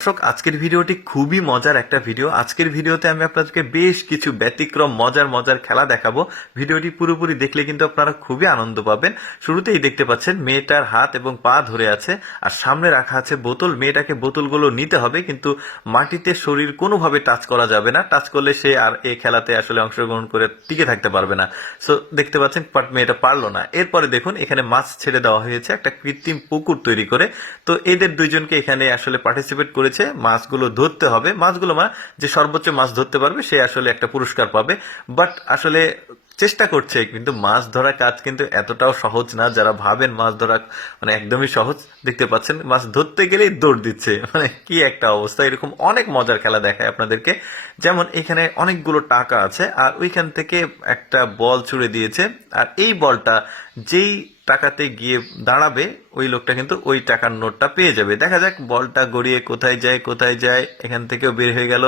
দর্শক, আজকের ভিডিওটি খুবই মজার একটা ভিডিও। আজকের ভিডিওতে আমি আপনাদেরকে বেশ কিছু ব্যতিক্রম, মজার মজার খেলা দেখাবো। ভিডিওটি পুরোপুরি দেখলে কিন্তু আপনারা খুবই আনন্দ পাবেন। শুরুতেই দেখতে পাচ্ছেন, মেয়েটার হাত এবং পা ধরে আছে আর সামনে রাখা আছে বোতল। মেয়েটাকে বোতলগুলো নিতে হবে, কিন্তু মাটিতে শরীর কোনোভাবে টাচ করা যাবে না। টাচ করলে সে আর এই খেলাতে আসলে অংশগ্রহণ করে টিকে থাকতে পারবে না। সো দেখতে পাচ্ছেন মেয়েটা পারল না। এরপরে দেখুন, এখানে মাছ ছেড়ে দেওয়া হয়েছে। একটা কৃত্রিম পুকুর তৈরি করে। তো এদের দুইজনকে এখানে আসলে পার্টিসিপেট করেছে মাছগুলো ধরতে হবে। মাছগুলো মানে যে সর্বোচ্চ মাছ ধরতে পারবে, সে আসলে একটা পুরস্কার পাবে। বাট আসলে চেষ্টা করছে, কিন্তু মাছ ধরা কাজ কিন্তু এতটাও সহজ না, যারা ভাবেন মাছ ধরা মানে একদমই সহজ, দেখতে পাচ্ছেন, মাছ ধরতে গেলেই দৌড় দিচ্ছে। মানে কি একটা অবস্থা, এরকম অনেক মজার খেলা দেখায় আপনাদেরকে। যেমন এখানে অনেকগুলো টাকা আছে, আর ওইখান থেকে একটা বল ছুড়ে দিয়েছে, আর এই বলটা যেই টাকাতে গিয়ে দাঁড়াবে, ওই লোকটা কিন্তু ওই টাকার নোটটা পেয়ে যাবে। দেখা যাক, বলটা গড়িয়ে কোথায় যায় কোথায় যায়, এখান থেকেও বের হয়ে গেল,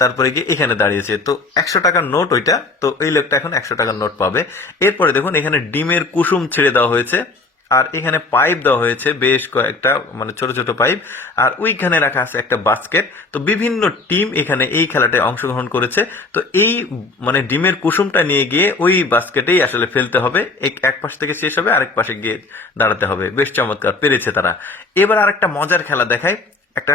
তারপরে গিয়ে এখানে দাঁড়িয়েছে। তো একশো টাকার নোট ওইটা, তো এই লোকটা এখন একশো টাকার নোট পাবে। এরপরে দেখুন, এখানে ডিমের কুসুম ছেড়ে দেওয়া হয়েছে। আর এখানে পাইপ দেওয়া হয়েছে বেশ কয়েকটা মানে ছোট ছোট পাইপ। আর ওইখানে রাখা আছে একটা বাস্কেট। তো বিভিন্ন টিম এখানে এই খেলাটায় অংশগ্রহণ করেছে। তো এই মানে ডিমের কুসুমটা নিয়ে গিয়ে ওই বাস্কেটেই আসলে ফেলতে হবে। এক পাশ থেকে শেষ হবে, আরেক পাশে গিয়ে দাঁড়াতে হবে। বেশ চমৎকার, পেরেছে তারা। এবার আর একটা মজার খেলা দেখায়। একটা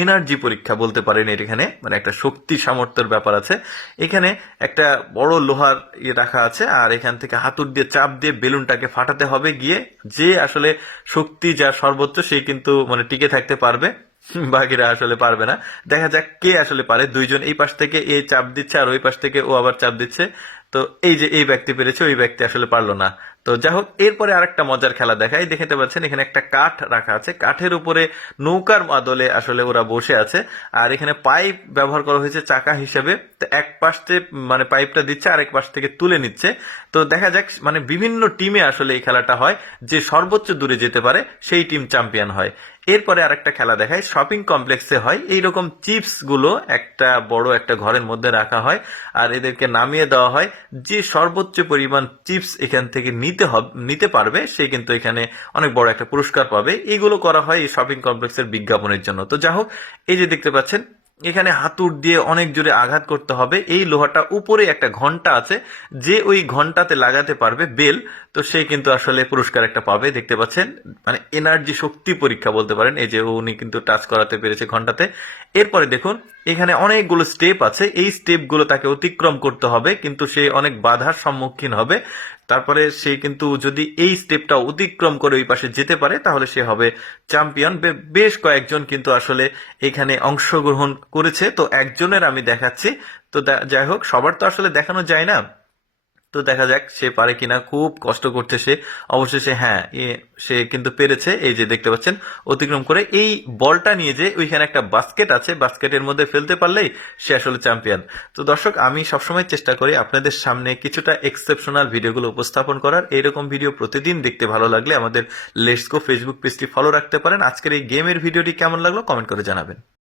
এনার্জি পরীক্ষা বলতে পারেন এখানে মানে একটা শক্তি সামর্থ্যের ব্যাপার আছে। এখানে একটা বড় লোহার ইয়ে রাখা আছে, আর এখান থেকে হাতুর দিয়ে চাপ দিয়ে বেলুনটাকে ফাটাতে হবে গিয়ে যে আসলে শক্তি যা সর্বোচ্চ সেই কিন্তু মানে টিকে থাকতে পারবে, বাকিরা আসলে পারবে না। দেখা যাক কে আসলে পারে, দুইজন এই পাশ থেকে এ চাপ দিচ্ছে, আর ওই পাশ থেকে ও আবার চাপ দিচ্ছে। তো এই যে এই ব্যক্তি পেরেছে, ওই ব্যক্তি আসলে পারল না। তো যাই হোক এরপরে আরেকটা মজার খেলা দেখাই। দেখতে পাচ্ছেন, এখানে একটা কাঠ রাখা আছে। কাঠের উপরে নৌকার আদলে আসলে ওরা বসে আছে। আর এখানে পাইপ ব্যবহার করা হয়েছে চাকা হিসেবে। তো এক পাশ থেকে মানে পাইপটা দিচ্ছে, আরেক পাশ থেকে তুলে নিচ্ছে। তো দেখা যাক মানে বিভিন্ন টিমে আসলে এই খেলাটা হয়। যে সর্বোচ্চ দূরে যেতে পারে, সেই টিম চ্যাম্পিয়ন হয়। এরপরে আরেকটা খেলা দেখায় শপিং কমপ্লেক্সে হয়। এইরকম চিপসগুলো একটা বড় একটা ঘরের মধ্যে রাখা হয়। আর এদেরকে নামিয়ে দেওয়া হয়। যে সর্বোচ্চ পরিমাণ চিপস এখান থেকে নিতে হবে নিতে পারবে। সে কিন্তু এখানে অনেক বড় একটা পুরস্কার পাবে। এগুলো করা হয় এই শপিং কমপ্লেক্সের বিজ্ঞাপনের জন্য। তো যা হোক, এই যে দেখতে পাচ্ছেন, এখানে হাতুর দিয়ে অনেক জোরে আঘাত করতে হবে। এই লোহাটা উপরে একটা ঘণ্টা আছে। যে ওই ঘন্টাতে লাগাতে পারবে বেল, তো সে কিন্তু আসলে পুরস্কার একটা পাবে। দেখতে পাচ্ছেন মানে এনার্জি শক্তি পরীক্ষা বলতে পারেন। এই যে উনি কিন্তু টাচ করাতে পেরেছে ঘন্টাতে। এরপরে দেখুন, এখানে অনেকগুলো স্টেপ আছে। এই স্টেপগুলো তাকে অতিক্রম করতে হবে, কিন্তু সে অনেক বাধার সম্মুখীন হবে। তারপরে সে কিন্তু যদি এই স্টেপটা অতিক্রম করে ওই পাশে যেতে পারে, তাহলে সে হবে চ্যাম্পিয়ন বেশ কয়েকজন কিন্তু আসলে এখানে অংশগ্রহণ করেছে। তো একজনের আমি দেখাচ্ছি। তো যাই হোক, সবার তো আসলে দেখানো যায় না। তো দেখা যাক সে পারে কিনা। খুব কষ্ট করছে সে। অবশেষে হ্যাঁ সে কিন্তু পেরেছে। এই যে দেখতে পাচ্ছেন, অতিক্রম করে এই বলটা নিয়ে যে ওইখানে একটা বাস্কেট আছে বাস্কেটের মধ্যে ফেলতে পারলেই সে আসলে চ্যাম্পিয়ন তো দর্শক, আমি সবসময় চেষ্টা করি আপনাদের সামনে কিছুটা এক্সেপশনাল ভিডিওগুলো উপস্থাপন করার। এইরকম ভিডিও প্রতিদিন দেখতে ভালো লাগলে আমাদের লেটসকো ফেসবুক পেজটি ফলো রাখতে পারেন। আজকের এই গেমের ভিডিওটি কেমন লাগল কমেন্ট করে জানাবেন।